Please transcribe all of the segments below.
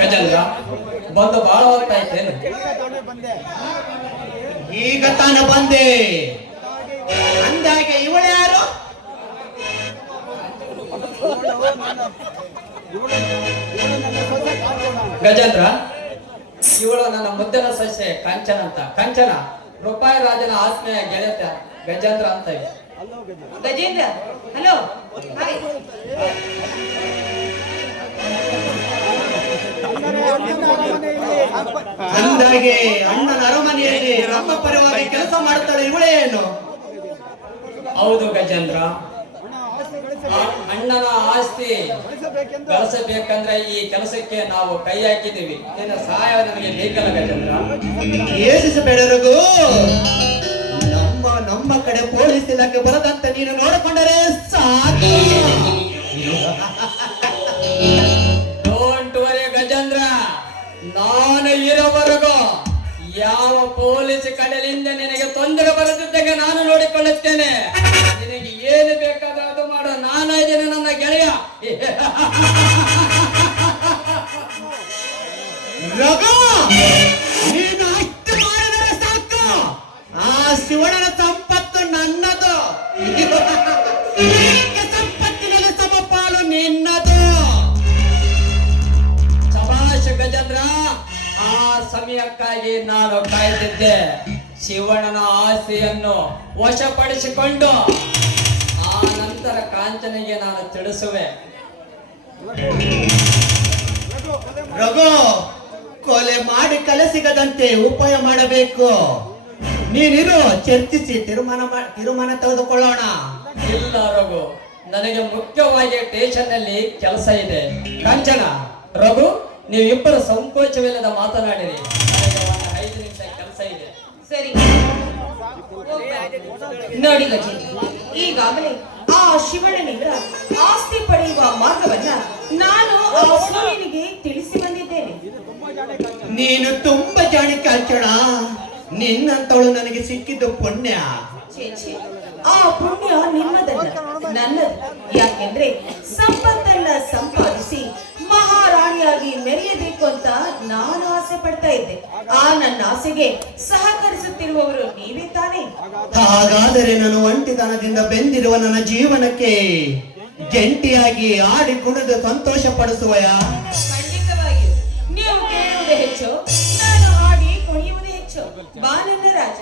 ಗಜೇಂದ್ರ ಬಂದು ಬಹಳ ಹೊತ್ತಾಯ್ತೇನು? ಈಗ ತಾನ ಬಂದೆ. ಅಂದಾಗೆ ಇವಳು ಯಾರು? ಗಜೇಂದ್ರ, ಇವಳು ನನ್ನ ಮುದ್ದಿನ ಸಸ್ಯ ಕಾಂಚನ ಅಂತ. ಕಾಂಚನ ರೂಪಾಯಿ ರಾಜನ ಆತ್ಮೀಯ ಗೆಳೆತ ಗಜೇಂದ್ರ ಅಂತ. Gajendra, hello, hi. ಅಂದಾಗೆ ಅಣ್ಣನ ಅರಮನೆಯಲ್ಲಿ ನಮ್ಮ ಪರವಾಗಿ ಕೆಲಸ ಮಾಡ್ತಾಳೆ ಇವಳೇನು? ಹೌದು ಗಜೇಂದ್ರ, ಅಣ್ಣನ ಆಸ್ತಿ ಗಳಿಸಬೇಕಂದ್ರೆ ಈ ಕೆಲಸಕ್ಕೆ ನಾವು ಕೈ ಹಾಕಿದ್ದೀವಿ. ನಿನ್ನ ಸಹಾಯ ನನಗೆ ಬೇಕಲ್ಲ ಗಜೇಂದ್ರ? ಯೋಚಿಸಬೇಡ ರಘು. ನಮ್ಮ ಕಡೆ ಪೊಲೀಸ್ ಇಲಾಖೆ ಬರದಂತ ನೀನು ನೋಡಿಕೊಂಡರೆ ಸಾಕು. ಡೋಂಟ್ ವರಿ ಗಜೇಂದ್ರ, ನಾನು ಇರೋವರೆಗೂ ಯಾವ ಪೊಲೀಸ್ ಕಡೆಯಿಂದ ನಿನಗೆ ತೊಂದರೆ ಬರದಿದ್ದಾಗ ನಾನು ನೋಡಿಕೊಳ್ಳುತ್ತೇನೆ. ನಿನಗೆ ಏನು ಬೇಕಾದ್ರೆ ಅದು ಮಾಡು, ನಾನು ಇದ್ದೇನೆ ನನ್ನ ಗೆಳೆಯ. ರಘು, ನೀನು ಅಷ್ಟು ಮಾಡಿದರೆ ಸಾಕು. ಆ ಶಿವಣ್ಣನ ಸಂಪತ್ತು ನನ್ನದು. ಸಂಪತ್ತಿನಲ್ಲಿ ಸಮಪಾಲು ನಿನ್ನದು. ಶಭಾಷ್ ಗಜೇಂದ್ರ, ಆ ಸಮಯಕ್ಕಾಗಿ ನಾನು ಕಾಯ್ದಿದ್ದೆ. ಶಿವಣ್ಣನ ಆಸ್ತಿಯನ್ನು ವಶಪಡಿಸಿಕೊಂಡು ಆ ನಂತರ ಕಾಂಚನಿಗೆ ನಾನು ತಿಳಿಸುವೆ. ರಘು, ಕೊಲೆ ಮಾಡಿ ಕಲೆ ಉಪಾಯ ಮಾಡಬೇಕು. ನೀನಿರು, ಚರ್ಚಿಸಿ ತೀರ್ಮಾನ ತೆಗೆದುಕೊಳ್ಳೋಣ. ಇಲ್ಲ ರಘು, ನನಗೆ ಮುಖ್ಯವಾಗಿ ಸ್ಟೇಷನ್ ನಲ್ಲಿ ಕೆಲಸ ಇದೆ. ಕಾಂಚನ, ರಘು, ನೀವಿಬ್ಬರು ಸಂಕೋಚವಿಲ್ಲದ ಮಾತನಾಡಿರಿ. ನನಗೆ ಒಂದು 5 ನಿಮಿಷ ಕೆಲಸ ಇದೆ. ಸರಿ, ನೋಡಿ ಗಜೇಂದ್ರ, ಈಗಾಗಲೇ ಆ ಶಿವಣ್ಣನಿಂದ ಆಸ್ತಿ ಪಡೆಯುವ ಮಾರ್ಗವನ್ನ ನಾನು ಆ ಸೂರ್ಯನಿಗೆ ತಿಳಿಸಿ ಬಂದಿದ್ದೇನೆ. ನೀನು ತುಂಬಾ ಜಾಣಿ ಕಾಂಚನ. ನಿನ್ನಂತವಳು ನನಗೆ ಸಿಕ್ಕಿದ್ದು ಪುಣ್ಯ. ಆ ಪುಣ್ಯ ನಿಮ್ಮದಲ್ಲ, ನನ್ನದು. ಯಾಕೆಂದ್ರೆ ಸಂಪತ್ತನ್ನ ಸಂಪಾದಿಸಿ ಮಹಾರಾಣಿಯಾಗಿ ಮೆರೆಯಬೇಕು ಅಂತ ನಾನು ಆಸೆ ಪಡ್ತಾ ಇದ್ದೆ. ಆ ನನ್ನ ಆಸೆಗೆ ಸಹಕರಿಸುತ್ತಿರುವವರು ನೀವೇ ತಾನೇ? ಹಾಗಾದರೆ ನಾನು ಒಂಟಿತನದಿಂದ ಬೆಂದಿರುವ ನನ್ನ ಜೀವನಕ್ಕೆ ಜಂಟಿಯಾಗಿ ಆಡಿ ಕುಣಿದು ಸಂತೋಷ ಪಡಿಸುವಯ? ಖಂಡಿತವಾಗಿಯೂ. ನೀವು ಕೇಳುವುದೇ ಹೆಚ್ಚು, ನಾನು ಆಡಿ ಕುಣಿಯುವುದೇ ಹೆಚ್ಚು. ಬಾ ನನ್ನ ರಾಜ.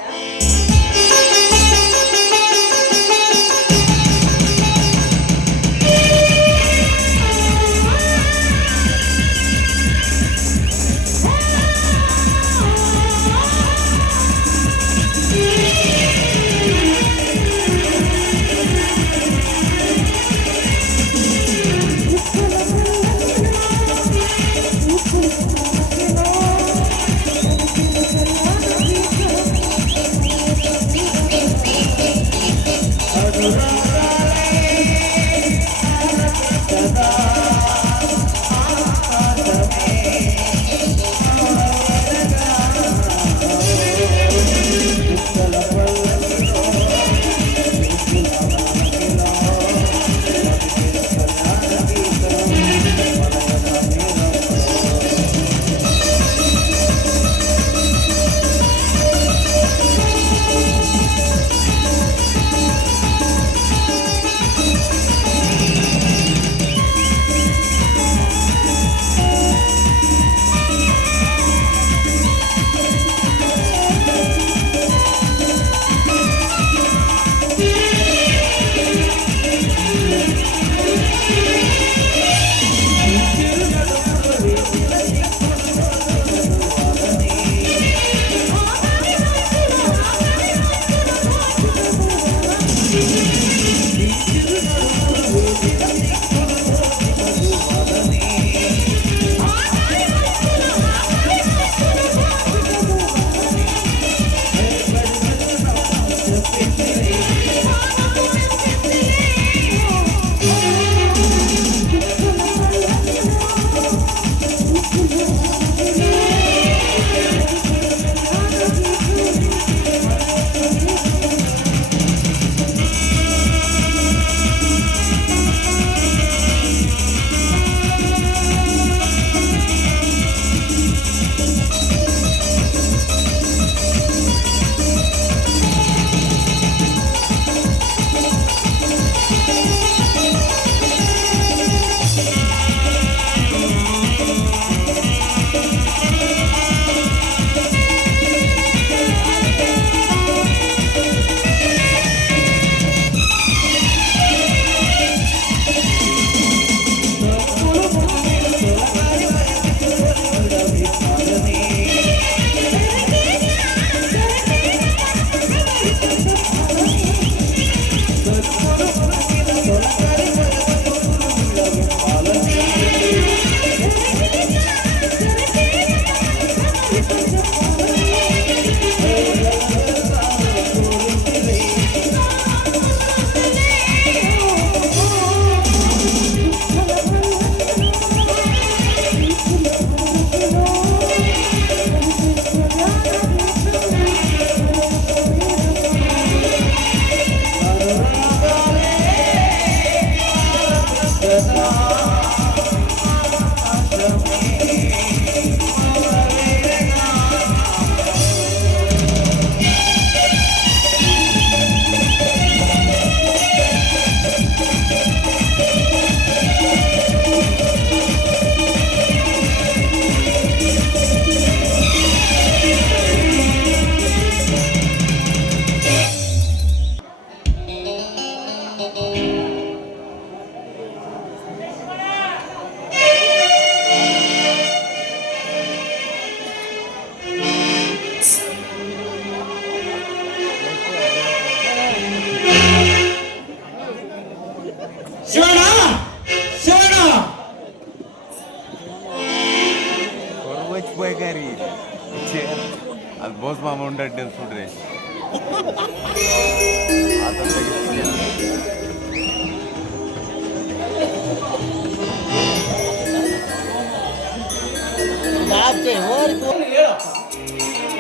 ನೋಡ್ರಿ ಹೇಳಪ್ಪ.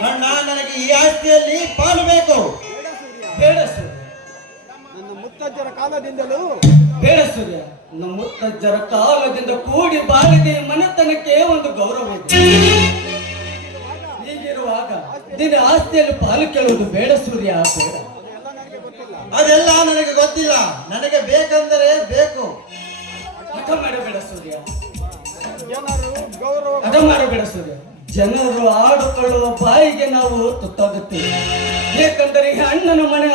ಅಣ್ಣ ನನಗೆ ಈ ಆಸ್ತಿಯಲ್ಲಿ ಪಾಲು ಬೇಕು. ಬೇಡ ಸೂರ್ಯ, ನನ್ನ ಮುತ್ತಜ್ಜರ ಕಾಲದಿಂದಲೂ ಬೇಡ ಸೂರ್ಯ. ನಮ್ಮ ಮುತ್ತಜ್ಜರ ಕಾಲದಿಂದ ಕೂಡಿ ಬಾಳಿದೆ ಮನೆತನಕ್ಕೆ ಒಂದು ಗೌರವ ಇದೆ. ಹೀಗಿರುವಾಗ ನಿನ್ನ ಆಸ್ತಿಯಲ್ಲಿ ಪಾಲು ಕೇಳುವುದು ಬೇಡ ಸೂರ್ಯ, ಬೇಡ. ಅದೆಲ್ಲ ನನಗೆ ಗೊತ್ತಿಲ್ಲ. ನನಗೆ ಬೇಕಂದರೆ ಬೇಕು. ಹಠ ಮಾಡಬೇಡ ಸೂರ್ಯ, ಜನರು ಗೌರವ ಹಠ ಮಾಡಬೇಡ ಸೂರ್ಯ. ಜನರು ಆಡಿಕೊಳ್ಳುವ ಬಾಯಿಗೆ ನಾವು ತುತ್ತಾಗುತ್ತೇವೆ. ಏಕೆಂದರೆ ಈ ಅಣ್ಣನ ಮನೆ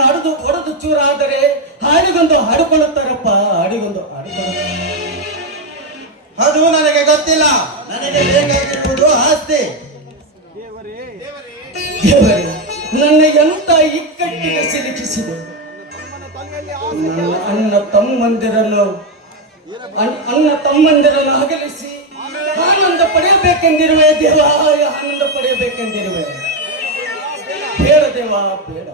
ಒಡೆದು ಚೂರಾದರೆ ಹಾಡಿಗೊಂದು ಹಾಡಿಕೊಳ್ಳುತ್ತಾರಪ್ಪ, ಹಾಡಿಗೊಂದು ಹಾಡಿಕೊಳ್ಳುತ್ತಾರೆ. ಅದು ನನಗೆ ಗೊತ್ತಿಲ್ಲ. ನನಗೆ ಬೇಕಾಗಿರುವುದು ಆಸ್ತಿ. ದೇವರೇ ದೇವರೇ, ನನ್ನ ಎಂತ ಇಕ್ಕಟ್ಟಿಗೆ ಸಿಲುಕಿಸಿದೆ. ತಮ್ಮನ ತಲೆಯಲ್ಲಿ ಅಣ್ಣ ತಮ್ಮಂದಿರನ್ನು ಅಗಲಿಸಿ ಆನಂದ ಪಡೆಯಬೇಕೆಂದಿರುವೆ ದೇವ, ಆನಂದ ಪಡೆಯಬೇಕೆಂದಿರುವೆ. ಬೇಡ ದೇವ, ಬೇಡ.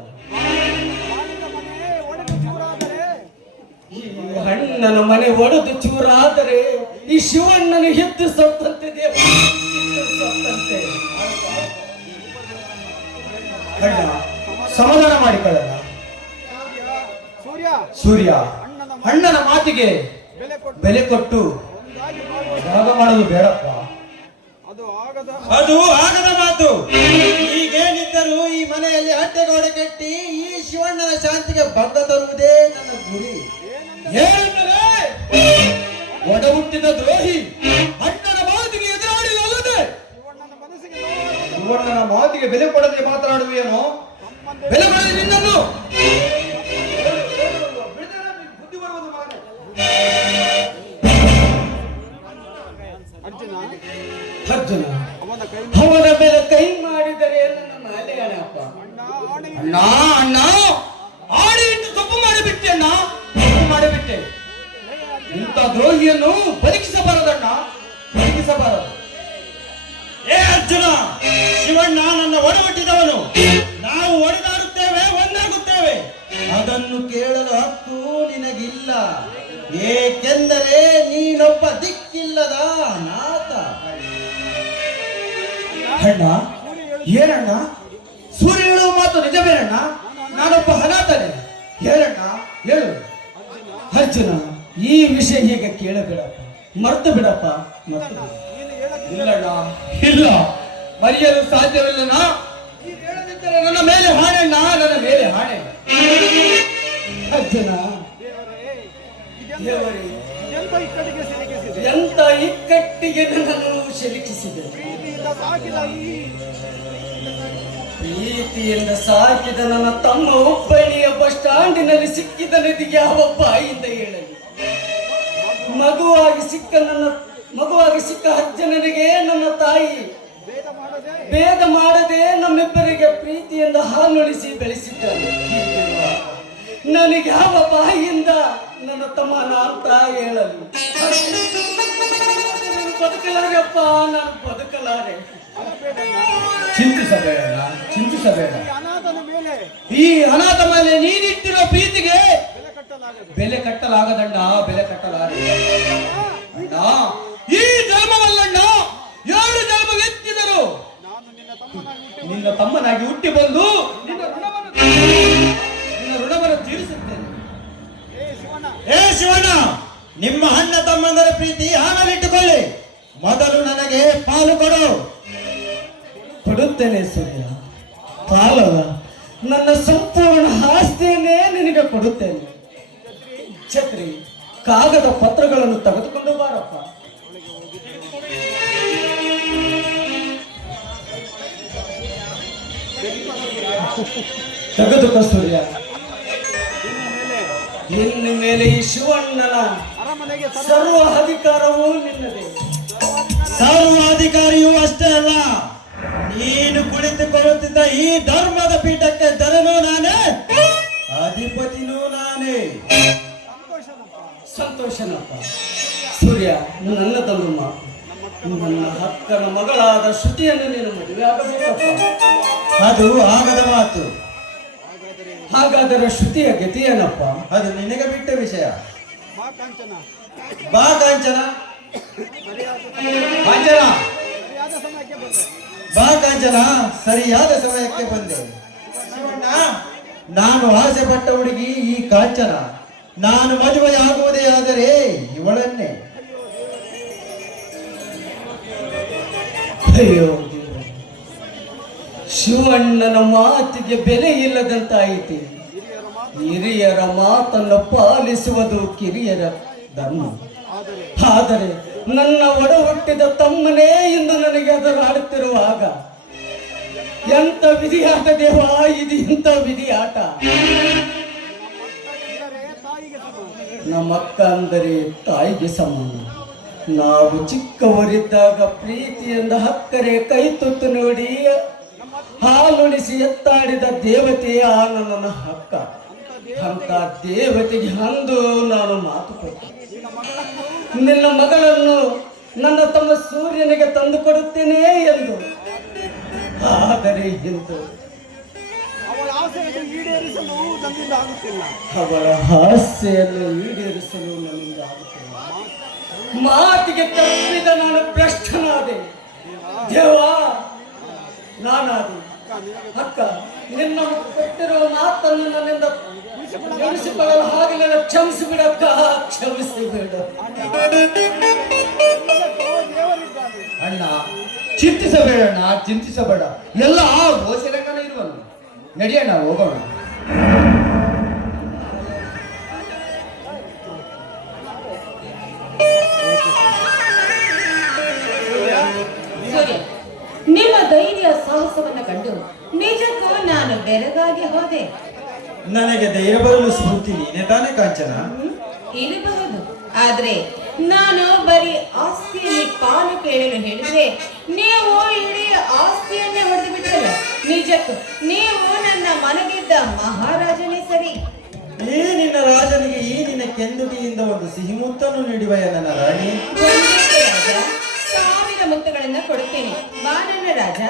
ಈ ಅಣ್ಣನ ಮನೆ ಒಡೆದು ಚೂರಾದರೆ ಈ ಶಿವಣ್ಣನ ಎದ್ದು ಸತ್ತಂತೆ ದೇವ, ಎದ್ದು ಸತ್ತಂತೆ. ಅಣ್ಣ, ಸಮಾಧಾನ ಮಾಡಿಕೊಳ್ಳಲ್ಲ ಸೂರ್ಯ ಸೂರ್ಯ. ಅಣ್ಣನ ಮಾತಿಗೆ ಬೆಲೆ ಕೊಟ್ಟು ಭಾಗ ಮಾಡೋದು ಬೇಡಪ್ಪ. ಅದು ಆಗದ ಮಾತು. ಈಗೇನಿದ್ದರೂ ಈ ಮನೆಯಲ್ಲಿ ಅಡ್ಡೆಗೋಡೆ ಕಟ್ಟಿ ಈ ಶಿವಣ್ಣನ ಶಾಂತಿಗೆ ಭಂಗ ತರುವುದೇ ನನ್ನ ಗುರಿ. ಏನೆಂದರೆ ಒಡ ಹುಟ್ಟಿದ ದ್ರೋಹಿ ಅಣ್ಣನ ಮಾತಿಗೆ ಎದುರಾಡಿದಲ್ಲದೆ ಶಿವಣ್ಣನ ಮಾತಿಗೆ ಬೆಲೆ ಕೊಡದೆ ಮಾತನಾಡುವೇನೋ. ಬೆಲೆ ಕೊಡದೆ ನಿನ್ನನ್ನು ಬುದ್ಧಿ ಬರುವುದು ಮಾತ್ರ. ಅರ್ಜುನ ಅವನ ಮೇಲೆ ಕೈ ಮಾಡಿದರೆ ನನ್ನ ಮೇಲೆ ಅಪ್ಪ. ಅಣ್ಣ ಅಣ್ಣ ಆಡಿ ಇಟ್ಟು ತಪ್ಪು ಮಾಡಿಬಿಟ್ಟೆ ಅಣ್ಣ, ತಪ್ಪು ಮಾಡಿಬಿಟ್ಟೆ. ಇಂಥ ದ್ರೋಹಿಯನ್ನು ಬದುಕಿಸಬಾರದಣ್ಣ, ಬದುಕಿಸಬಾರದು. ಏ ಅರ್ಜುನ, ಶಿವಣ್ಣ ನನ್ನ ಒಡಹುಟ್ಟಿದವನು. ನಾವು ಒಡೆದಾಡುತ್ತೇವೆ, ಒಂದಾಗುತ್ತೇವೆ. ಅದನ್ನು ಕೇಳಲು ಹಕ್ಕು ನಿನಗಿಲ್ಲ. ಏಕೆಂದರೆ ನೀನೊಬ್ಬ ದಿಕ್ಕಿಲ್ಲದ ನಾಥ. ಅಣ್ಣ, ಏನಣ್ಣ ಸೂರ್ಯ ಹೇಳುವ ಮಾತು ನಿಜವೇನಣ್ಣ? ನಾನೊಬ್ಬ ಅನಾಥನೇ. ಹೇಳಣ್ಣ, ಹೇಳು. ಅರ್ಜುನ, ಈ ವಿಷಯ ಹೀಗೆ ಕೇಳಬೇಡಪ್ಪ, ಮರ್ತು ಬಿಡಪ್ಪ, ಮರ್ತು ಬಿಡು. ಇಲ್ಲಣ್ಣ, ಇಲ್ಲ, ಮರೆಯಲು ಸಾಧ್ಯವಿಲ್ಲಣ್ಣ. ಹೇಳದಿದ್ದರೆ ನನ್ನ ಮೇಲೆ ಹಾಣೆಣ್ಣ, ನನ್ನ ಮೇಲೆ ಹಾಣೆ. ಅರ್ಜುನ, ದೇವರೇ, ಎಂತ ಇಕ್ಕಟ್ಟಿಗೆ ಸಿಲುಕಿಸಿದೆ. ಎಂತ ಇಕ್ಕಟ್ಟಿಗೆ ನನ್ನನ್ನು ಸಿಲುಕಿಸಿದೆ. ಪ್ರೀತಿಯಿಂದ ಸಾಕಿದ ಈ ಪ್ರೀತಿಯಿಂದ ಸಾಕಿದ ನನ್ನ ತಮ್ಮ ಹುಬ್ಬಳ್ಳಿಯ ಬಸ್ ಸ್ಟ್ಯಾಂಡಿನಲ್ಲಿ ಸಿಕ್ಕಿದ ನದಿಗೆ ಯಾವ ಬಾಯಿಂದ ಹೇಳಲಿ. ಮಗುವಾಗಿ ಸಿಕ್ಕ ಅಜ್ಜನಿಗೆ ನನ್ನ ತಾಯಿ ಭೇದ ಮಾಡದೆ ನಮ್ಮಿಬ್ಬರಿಗೆ ಪ್ರೀತಿಯಿಂದ ಹಾಲುಣಿಸಿ ಬೆಳೆಸಿದ್ದಾನೆ. ನನಗೆ ಯಾವ ಬಾಯಿಯಿಂದ ನನ್ನ ತಮ್ಮನ ಅಂತ ಹೇಳಲು ಬದುಕಲಾರಪ್ಪ, ನಾನು ಬದುಕಲಾರೆ. ಚಿಂತಿಸಬೇಡ, ಚಿಂತಿಸಬೇಡ. ಅನಾಥನ ಮೇಲೆ ಈ ಅನಾಥ ಮೇಲೆ ನೀನಿಟ್ಟಿರೋ ಪ್ರೀತಿಗೆ ಬೆಲೆ ಕಟ್ಟಲಾಗದು. ಬೆಲೆ ಕಟ್ಟಲಾಗದಣ್ಣ, ಬೆಲೆ ಕಟ್ಟಲಾರೆ. ಅಣ್ಣ, ಈ ಜನ್ಮವಲ್ಲಣ್ಣ, 7 ಜನ್ಮ ಎತ್ತಿದರು ನಾನು ನಿನ್ನ ತಮ್ಮನಾಗಿ ಹುಟ್ಟಿ ಬಂದು ನಿನ್ನ ಋಣವನ್ನು ತೀರಿಸುತ್ತೇನೆ. ಏ ಶಿವಣ್ಣ, ನಿಮ್ಮ ಅಣ್ಣ ತಮ್ಮಂದರ ಪ್ರೀತಿ ಆಮೇಲೆ ಇಟ್ಟುಕೊಳ್ಳಿ. ಮೊದಲು ನನಗೆ ಪಾಲು ಕೊಡು. ಕೊಡುತ್ತೇನೆ ಸೂರ್ಯ, ಪಾಲವ ನನ್ನ ಸಂಪೂರ್ಣ ಆಸ್ತಿಯನ್ನೇ ನಿನಗೆ ಕೊಡುತ್ತೇನೆ. ಛತ್ರಿ, ಕಾಗದ ಪತ್ರಗಳನ್ನು ತೆಗೆದುಕೊಂಡು ಬಾರಪ್ಪ. ತೆಗೆದುಕೋ ಸೂರ್ಯ. ನಿನ್ನ ಮೇಲೆ ಈ ಶಿವಣ್ಣನ ಅರಮನೆಗೆ ಸರ್ವ ಅಧಿಕಾರವೂ ನಿನ್ನದೇ. ಸರ್ವಾಧಿಕಾರಿಯೂ ಅಷ್ಟೇ ಅಲ್ಲ, ನೀನು ಕುಳಿತುಕೊಳ್ಳುತ್ತಿದ್ದ ಈ ಧರ್ಮದ ಪೀಠಕ್ಕೆ ದರನೂ ನಾನೇ, ಅಧಿಪತಿನೂ ನಾನೇ. ಸಂತೋಷನಪ್ಪ. ಸೂರ್ಯ, ನನ್ನ ತಂದು ಮಾತು. ನಮ್ಮ ನನ್ನ ಅಕ್ಕನ ಮಗಳಾದ ಶ್ರುತಿಯನ್ನು ನೀನು ಮದುವೆ ಆಗಬೇಕಪ್ಪ. ಅದು ಆಗದ ಮಾತು. ಹಾಗಾದರೆ ಶ್ರುತಿಯ ಗತಿ ಏನಪ್ಪ? ಅದು ನಿನಗೆ ಬಿಟ್ಟ ವಿಷಯ. ಬಾ ಕಾಂಚನ, ಬಾ ಕಾಂಚನ, ಕಾಂಚನ, ಸರಿಯಾದ ಸಮಯಕ್ಕೆ ಬಂದೆ. ಬಾ ಕಾಂಚನ, ಸರಿಯಾದ ಸಮಯಕ್ಕೆ ಬಂದೆ. ಶಿವಣ್ಣ, ನಾನು ಆಸೆ ಪಟ್ಟ ಹುಡುಗಿ ಈ ಕಾಂಚನ. ನಾನು ಮದುವೆಯಾಗುವುದೇ ಆದರೆ ಇವಳನ್ನೇ. ಅಯ್ಯೋ ದೇವರೇ. ಶಿವಣ್ಣನ ಮಾತಿಗೆ ಬೆಲೆ ಇಲ್ಲದಂತಾಯಿತು. ಹಿರಿಯರ ಮಾತನ್ನು ಪಾಲಿಸುವುದು ಕಿರಿಯರ ಧರ್ಮ. ಆದರೆ ನನ್ನ ಒಡ ಹುಟ್ಟಿದ ತಮ್ಮನೇ ಇಂದು ನನಗೆ ಅದರಾಡುತ್ತಿರುವಾಗ ಎಂತ ವಿಧಿಯಾಟ ದೇವ, ಇದು ಇಂಥ ವಿಧಿಯಾಟ. ನಮ್ಮಕ್ಕ ಅಂದರೆ ತಾಯಿಗೆ ಸಮಾನ. ನಾವು ಚಿಕ್ಕವರಿದ್ದಾಗ ಪ್ರೀತಿಯಿಂದ ಹಕ್ಕರೆ ಕೈ ತುತ್ತು ನೋಡಿ ಹಾಲುಣಿಸಿ ಎತ್ತಾಡಿದ ದೇವತೆಯ ನನ್ನ ಹಕ್ಕ. ಅಂತ ದೇವತೆಗೆ ಅಂದು ನಾನು ಮಾತು ಕೊಟ್ಟೆ, ನಿನ್ನ ಮಗಳನ್ನು ನನ್ನ ತಮ್ಮ ಸೂರ್ಯನಿಗೆ ತಂದು ಕೊಡುತ್ತೇನೆ ಎಂದು. ಆದರೆ ಇಂದು ಅವಳ ಆಸೆಯನ್ನು ಈಡೇರಿಸಲು ನನ್ನಿಂದ ಆಗುತ್ತಿಲ್ಲ. ಅವಳ ಆಸೆಯನ್ನು ಈಡೇರಿಸಲು ನನ್ನಿಂದ ಆಗುತ್ತಿಲ್ಲ. ಮಾತಿಗೆ ತಪ್ಪಿದ ನಾನು ಭ್ರಷ್ಟನಾದೆ ದೇವ, ನಾನಾದೆ. ಅಕ್ಕ, ನಿನ್ನ ಕೊಟ್ಟಿರುವ ಮಾತನ್ನು ನನ್ನಿಂದ ಉಳಿಸಿಕೊಳ್ಳಲು ಹಾಗೆ ನನ್ನ ಕ್ಷಮಿಸಿ ಬಿಡಕ್ಕ, ಕ್ಷಮಿಸಿ ಬಿಡ. ಅಣ್ಣ, ಚಿಂತಿಸಬೇಡಣ್ಣ, ಚಿಂತಿಸಬೇಡ. ಎಲ್ಲ ಓಸಿನ ಕಣ ಇರುವಲ್ಲ. ನಡಿಯಣ್ಣ, ಹೋಗೋಣ. ಸೂರ್ಯ, ನಿಮ್ಮ ಧೈರ್ಯ ಸಾಹಸವನ್ನ ಕಂಡು ನಿಜಕ್ಕೂ ನಾನು ಬೆರಗಾಗಿ ಹೋದೆ. ನನಗೆ ಧೈರ್ಯ ಬರಲು ಸ್ಫೂರ್ತಿ ನೀನೆ ತಾನೇ ಕಾಂಚನ? ಇರಬಹುದು, ಆದ್ರೆ ನಾನು ಬರೀ ಆಸ್ತಿಯಲ್ಲಿ ಪಾಲು ಕೇಳಲು ಹೇಳಿದ್ರೆ ನೀವು ಇಡೀ ಆಸ್ತಿಯನ್ನೇ ಹೊಡೆದು ಬಿಟ್ಟಲ್ಲ. ನಿಜಕ್ಕೂ ನೀವು ನನ್ನ ಮನಗೆದ್ದ ಮಹಾರಾಜನೇ ಸರಿ. ಈ ನಿನ್ನ ರಾಜನಿಗೆ ಈ ನಿನ್ನ ಕೆಂದುಟಿಯಿಂದ ಒಂದು ಸಿಹಿ ಮುತ್ತನ್ನು ನೀಡುವಯ ನನ್ನ ರಾಣಿ. ಒಂದೇ ರಾಜ, 1000 ಮುತ್ತುಗಳನ್ನ ಕೊಡುತ್ತೇನೆ. ಬಾ ನನ್ನ ರಾಜ.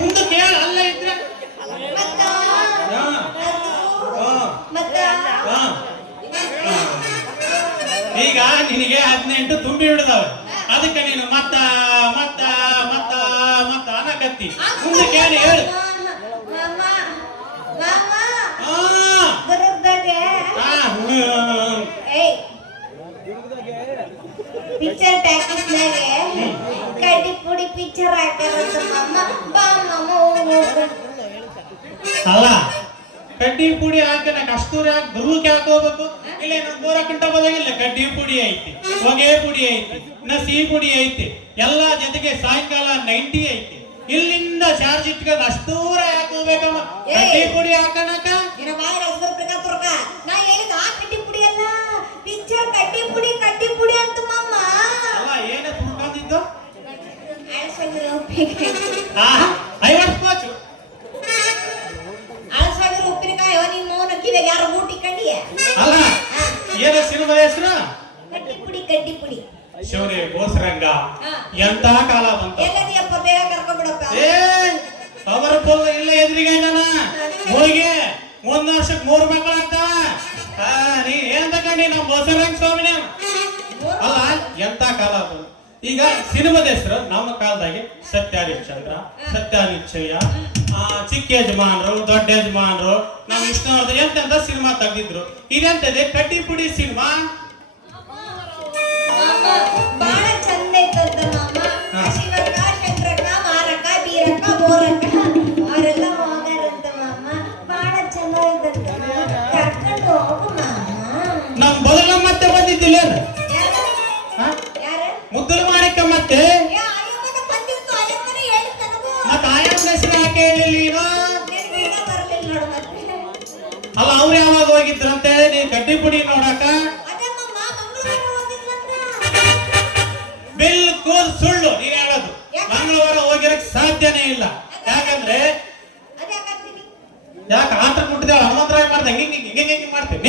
ಮುಂದಕ್ಕೆ ಅಲ್ಲ ಇದ್ರೆ ಈಗ ನಿನಗೆ 18 ತುಂಬಿ ಹಿಡಿದವೆ, ಅದಕ್ಕೆ ನೀನು ಮತ್ತ ಮತ್ತ ಮತ್ತ ಮತ್ತ ಅನ್ನಕತ್ತಿ. ಮುಂದಕ್ಕೆ ಏನು ಹೇಳು? ಪಿಕ್ಚರ್ ಟ್ಯಾಕಿಸ್ನಾಗೆ ಕಡ್ಡಿ ಪುಡಿ ಪಿಕ್ಚರ್ ಹಾಕಿರೋದು ಅಲ್ಲ, ಕಡ್ಡಿ ಪುಡಿ ಹಾಕಿ ಕಸ್ತೂರಿ ಹಾಕಿ ದುರ್ಗಕ್ಕೆ ಹಾಕೋಬೇಕು. ಇಲ್ಲ ಇನ್ನೊಂದು 3 ಗಂಟೆ ಬದಾಗಿಲ್ಲ, ಕಡ್ಡಿ ಪುಡಿ ಐತಿ, ಹೊಗೆ ಪುಡಿ ಐತಿ, ಇನ್ನ ಸಿಹಿ ಪುಡಿ ಐತಿ, ಎಲ್ಲ ಜೊತೆಗೆ ಸಾಯಂಕಾಲ 90 ಐತಿ. ಇಲ್ಲಿಂದ ಚಾರ್ಜ್ ಇಟ್ಕೊಂಡು ಅಷ್ಟೂರ ಹಾಕೋಬೇಕಮ್ಮ. ಕಡ್ಡಿ ಪುಡಿ ಹಾಕಣಕ ನಾ ಹೇಳಿದ ಆ ಕಡ್ಡಿ ಪುಡಿ ಅಲ್ಲ, ಪಿಕ್ಚರ್ ಕಡ್ಡಿ ಪುಡಿ ಅಂತ ಮಮ್ಮ. ಅಲ್ಲ ಏನ ತುಂಬಿದ್ದು? 50 ರೂಪಾಯಿ 50 ಕೋಚು ಉಪ್ಪಿನಕಾಯಿ ನಿಮ್ಮ ಮೌನ ಕಿವಿಗೆ ಯಾರು ಬೂಟಿ ಕಡ್ಡಿ ಅಲ್ಲ. ಏನ ಸಿನಿಮಾ ಹೆಸರು? ಕಡ್ಡಿ ಪುಡಿ ಶಿವನೇ ಗೋಸರಂಗ. ಎಂತ ಕಾಲ ಬಂತ. ಎಲ್ಲದಿಯಪ್ಪ, ಬೇಗ ಕರ್ಕೊಂಡ್ಬಿಡಪ್ಪ. ಏ ಅವರ ಪೋಲ್ ಇಲ್ಲ ಎದುರಿಗೆ ನನ್ನ ಹೋಗಿ 1 ವರ್ಷಕ್ಕೆ 3 ಮಕ್ಕಳಾಗ್ತಾವ. ನೀ ಏನ್ ತಗೊಂಡಿ ನಮ್ಮ ಗೋಸರಂಗ ಸ್ವಾಮಿನ? ಅಲ್ಲ ಎಂತ ಕಾಲ ಬಂತು. ಈಗ ಸಿನಿಮಾದ ಹೆಸರು ನಮ್ಮ ಕಾಲದಾಗೆ ಸತ್ಯಹರಿಶ್ಚಂದ್ರ, ಸತ್ಯನಿಶ್ಚಯ, ಚಿಕ್ಕ ಯಜಮಾನರು, ದೊಡ್ಡ ಯಜಮಾನರು, ನಮ್ಮ ವಿಷ್ಣುವರ್ಧನ್ ಎಂತೆಂತ ಸಿನಿಮಾ ತೆಗೆದಿದ್ರು. ಇದೆಂತದೆ ಕಡ್ಡಿ ಪುಡಿ ಸಿನಿಮಾ. ಬಾಳ ಚಂದ ಐತಂತ ಮಾಮ. ಶಿವಕ್ಕ, ಶಂಕರಕ್ಕ, ಮಾರಕ್ಕ, ಬೀರಕ್ಕ, ಬೋರಕ್ಕ ಅವರೆಲ್ಲ ಹೋಗಾರಂತ ಮಾಮ. ಬಾಳ ಚೆನ್ನಾಗಿದಂತ ಕರ್ಕೊಂಡು ಹೋಗು ಮಾಮ. ನಮ್ ಬದಲ ಮತ್ತೆ ಬಂದಿದ್ದಿಲ್ಲ ಯಾರ ಮುದ್ದಲು ಮಾಡಿಕ ಮತ್ತೆ ಆಯಮ್ಮನ ಬಂದಿತ್ತು, ಆಯಮ್ಮನ ಹೇಳಿ ನನಗೂ. ಮತ್ತೆ ಆಯಮ್ಮನ ಹೆಸರು ಯಾಕೆ ಹೇಳಿಲ್ಲ ನೀನು? ಬರ್ಲಿಲ್ಲ ನೋಡು ಮತ್ತೆ. ಅಲ್ಲ ಅವ್ರು ಯಾವಾಗ ಹೋಗಿದ್ರಂತೆ ನೀನ್ ಕಡ್ಡಿ ಪುಡಿ ನೋಡಕ? ಅದೇ ಮಾಮ, ಮಂಗಳವಾರ ಹೋಗಿದ್ಲಂತ. ಬಿಲ್ಕುಲ್ ಸುಳ್ಳು ನೀನ್ ಹೇಳೋದು. ಮಂಗಳವಾರ ಹೋಗಿರಕ್ ಸಾಧ್ಯನೇ ಇಲ್ಲ. ಯಾಕಂದ್ರೆ ಅದ್ಯಾಕಂತೀನಿ? ಯಾಕೆ ಆತರ ಮುಟ್ಟಿದ ಹನುಮಂತರಾಯ ಮಾಡ್ದೆ ಹಿಂಗೆ ಮಾಡ್ತೇವೆ.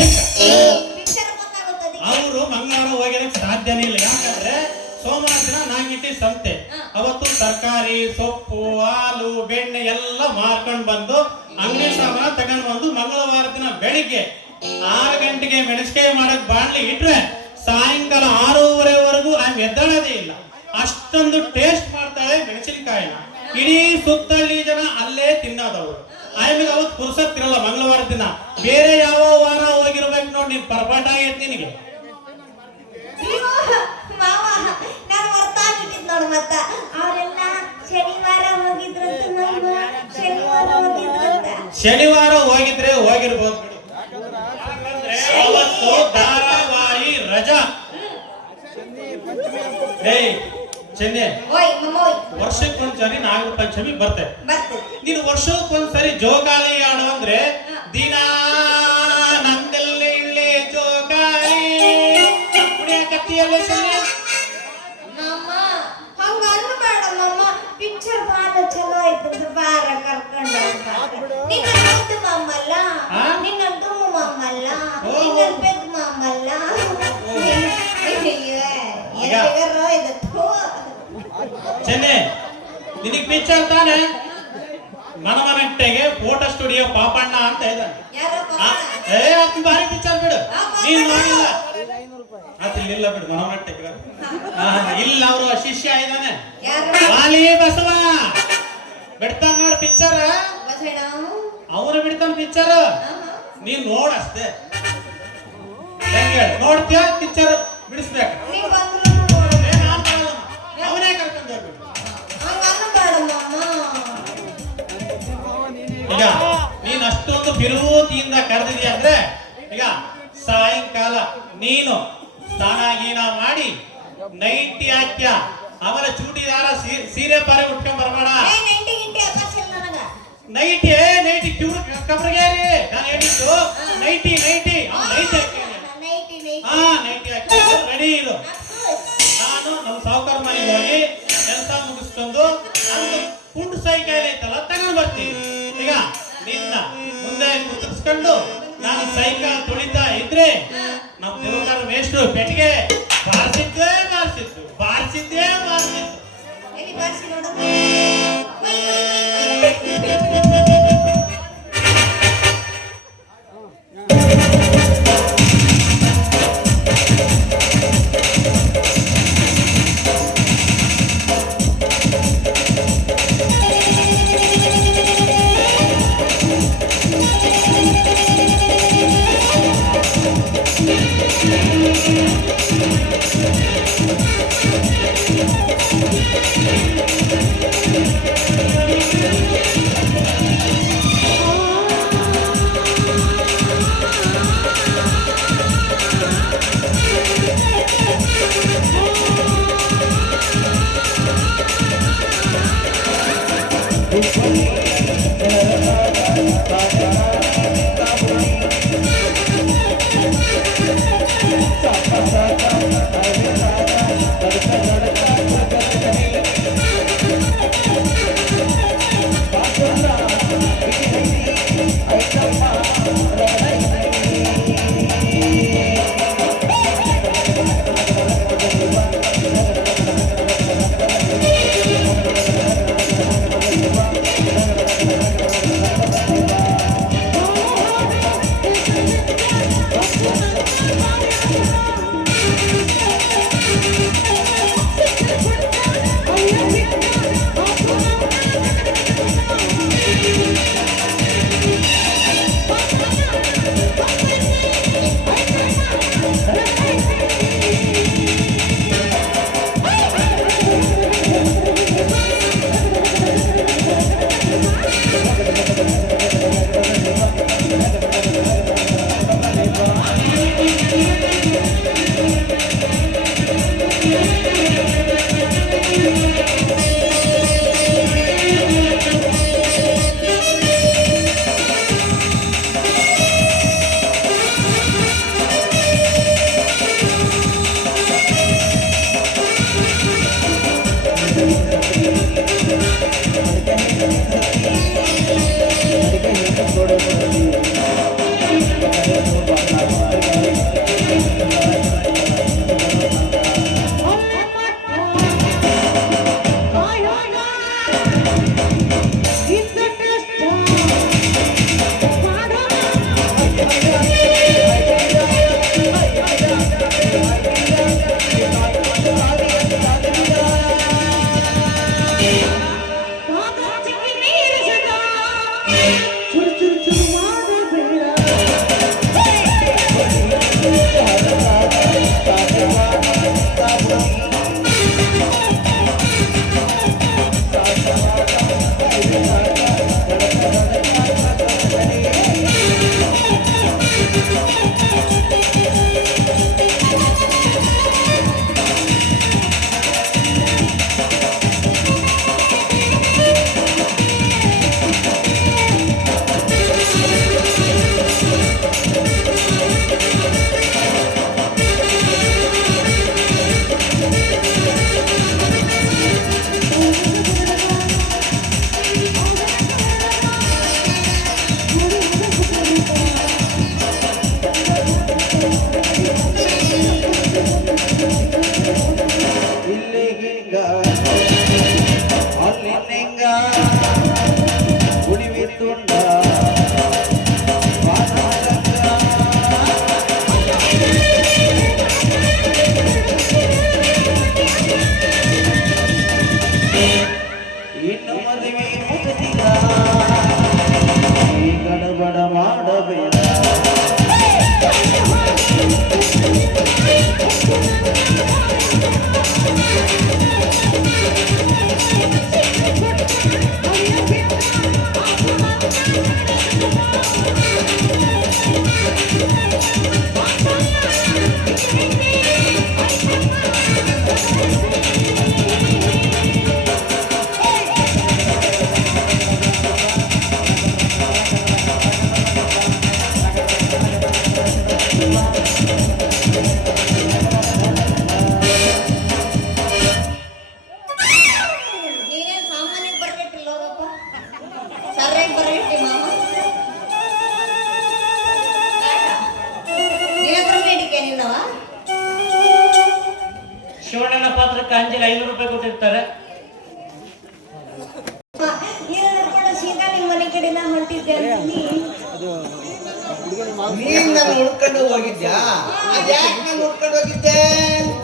ಪಿಕ್ಚರ್ ಗೊತ್ತಾಗುತ್ತದೆ. ಅವರು ಮಂಗಳವಾರ ಹೋಗಿರಕ್ ಸಾಧ್ಯನೇ ಇಲ್ಲ. ಯಾಕಂದ್ರೆ ಸೋಮವಾರ ದಿನ ನಾಗಿಟ್ಟಿ ಸಂತೆ, ಅವತ್ತು ತರಕಾರಿ, ಸೊಪ್ಪು, ಹಾಲು, ಬೆಣ್ಣೆ ಎಲ್ಲ ಮಾರ್ಕೊಂಡು ಬಂದು ಅಂಗಡಿ ಸಾಮಾನು ತಗೊಂಡು ಬಂದು ಮಂಗಳವಾರ ದಿನ ಬೆಳಿಗ್ಗೆ 6 ಗಂಟೆಗೆ ಮೆಣಸಿನಕಾಯಿ ಮಾಡಕ್ ಬಾಣ್ಲಿ ಇಟ್ರೆ ಸಾಯಂಕಾಲ 6:30ವರೆಗೂ ಆమె ಎದ್ದಳದೇ ಇಲ್ಲ. ಅಷ್ಟೊಂದು ಟೇಸ್ಟ್ ಮಾಡ್ತಾಳೆ ಮೆಣಸಿನಕಾಯಿನ. ಇಡೀ ಸುತ್ತಳ್ಳಿ ಜನ ಅಲ್ಲೇ ತಿನ್ನೋದವ್ರು. ಆಮೇಲೆ ಅವತ್ತು ಪುರ್ಸತ್ತಿರಲ್ಲ ಮಂಗಳವಾರ ದಿನ. ಬೇರೆ ಯಾವ ವಾರ ಹೋಗಿರ್ಬೇಕು ನೋಡಿ, ನೀನ್ ಪರ್ಪಾಟ ಆಗೈತಿ ನಿನಗೆ. ಅಯ್ಯೋ, ಮಾವ, ನಾನು ಹೊರ್ತಾಗಿಟ್ಟಿದ್ ನೋಡು. ಮತ್ತ ಅವರೆಲ್ಲ ಶನಿವಾರ ಹೋಗಿದ್ರಂತ ಮಾಮ. ಶನಿವಾರ ಹೋಗಿದ್ರಂತ. ಶನಿವಾರ ಹೋಗಿದ್ರೆ ಹೋಗಿರ್ಬೋದು ಬಿಡು. ಯಾಕಂದ್ರೆ ಅವತ್ತು ಧಾರಾವಾಹಿ ರಜಾ. ಏಯ್ ಚೆನ್ನೆ, ಓಯ್ ಮಮ್ಮೋಯ್, ವರ್ಷಕ್ಕೊಂದ್ಸರಿ ನಾಗರ ಪಂಚಮಿ ಬರ್ತೇವೆ. ಬರ್ತದೆ. ನೀನು ವರ್ಷಕ್ಕೊಂದ್ಸರಿ ಜೋಕಾಲಿ ಆಡು ಅಂದ್ರೆ ದಿನ ನಂದಲ್ಲಿ ಇಳ್ಳಿ ಜೋಕಾಲಿ ಕುಡಿಯಕತ್ತಿಯಲ್ಲ ಚೆನ್ನೆ. ಮಾಮ ಹಂಗ ಅನ್ಬೇಡ ಮಾಮ. ಪಿಕ್ಚರ್ ಬಾಳ ಚಲೋ ಐತಂತ ಬಾರ ಕರ್ಕೊಂಡು ನಿನ್ನ ಮಾಮಲ್ಲ, ಆ? ನಿನ್ನ ಮಾಮಲ್ಲ, ಓ. ನಿನ್ನ ಪೆದ್ ಈಗ ಚೆನ್ನೆ ನಿನಗ್ ಪಿಕ್ಚರ್ ತಾನೆ ಮನಮನಟ್ಟೆಗೆ ಫೋಟೋ ಸ್ಟುಡಿಯೋ ಪಾಪಣ್ಣ ಅಂತ ಇದ್ದಾನೆ. ಅದ್ ಭಾರಿ ಪಿಕ್ಚರ್ ಬಿಡು, ನೀನ್ ನೋಡಿಲ್ಲ ಅದ್ ಇಲ್ಲ ಬಿಡು ಮನಮನಟ್ಟೆಗೆ. ಇಲ್ಲ ಅವರು ಶಿಷ್ಯ ಇದ್ದಾನೆ ವಾಲಿ ಬಸವ ಬಿಡ್ತಾನ ನೋಡ್ ಪಿಕ್ಚರ್, ಅವನು ಬಿಡ್ತಾನ ಪಿಕ್ಚರ್, ನೀನ್ ನೋಡಷ್ಟೇ. ನೋಡ್ತೀಯ ಪಿಕ್ಚರ್ ಬಿಡಿಸ್ಬೇಕು, ಅವನೇ ಕರ್ಕೊಂಡು ಹೋಗ್ಬಿಡು. ಈಗ ನೀನ್ ಅಷ್ಟೊಂದು ವಿರೋಧಿಯಿಂದ ಕರೆದಿದ್ಯಾ ಅಂದ್ರೆ ಈಗ ಸಾಯಂಕಾಲ ನೀನು ಸ್ನಾನ ಗೀನ ಮಾಡಿ ನೈಟಿ ಹಾಕ್ಯ, ಆಮೇಲೆ ಚೂಟಿದಾರ ಸೀರೆ ಪಾರೆ ಉಟ್ಕೊಂಡ್ ಬರ್ಬೇಡ. ನೈಟಿ ನೈಟಿ ಕಬ್ರಗೇರಿ ನಾನು ಹೇಳಿದ್ದು ನೈಟಿ ನೈಟಿ ನೈಟಿ ಹಾ ನೈಟಿ ಹಾಕಿ ರೆಡಿ ಇರು. ನಾನು ನಮ್ಮ ಸಾವುಕಾರ ಮನೆಗೆ ಹೋಗಿ ಕೆಲಸ ಮುಗಿಸ್ಕೊಂಡು ನಂದು ಕುಂಡು ಸೈಕಲ್ ಐತಲ್ಲ ತಗೊಂಡ್ ಬರ್ತೀನಿ. ಈಗ ನಿನ್ನ ಮುಂದೆ ಕುತ್ತಿಸ್ಕೊಂಡು ನಾನು ಸೈಕಲ್ ತುಳಿತಾ ಇದ್ರೆ ನಮ್ಮ ದೇವಕಾರ ಮೇಷ್ಟ್ರು ಪೆಟ್ಟಿಗೆ ಬಾರಿಸಿದ್ದೇ ಬಾರಿಸಿದ್ದು ಬಾರಿಸಿದ್ದೇ ಬಾರಿಸಿದ್ದು. ನೀನೇನ್ ಸಾಮಾನ್ಯಕ್ಕೆ ಬರ್ಬೇಕಿಲ್ಲ ಹೋಗಪ್ಪ ಸರ್ಯಾಗಿ ಬರ್ಬೇಕಿ ಮಾಮ ನಿನ್ನ ಬೇಡಿಕೆ ನಿನ್ನವ ಶಿವಣ್ಣನ ಪಾತ್ರಕ್ಕೆ ಅಂಜಲಿ 500 ರೂಪಾಯಿ ಕೊಟ್ಟಿರ್ತಾರೆ. ನೀನು ನಡ್ಕೊಂಡು ಸೀದಾ ನಿಮ್ಮ ಮನೆ ಕಡೆನ ಹೊಂಟಿದ್ದೆ ಅಂತೀನಿ ನೀನ್ ನನ್ನ ಹುಡ್ಕೊಂಡು ಹೋಗಿದ್ಯಾ ಅದ್ಯಾಕೆ ನಾನು ಹುಡ್ಕೊಂಡು ಹೋಗಿದ್ದೆ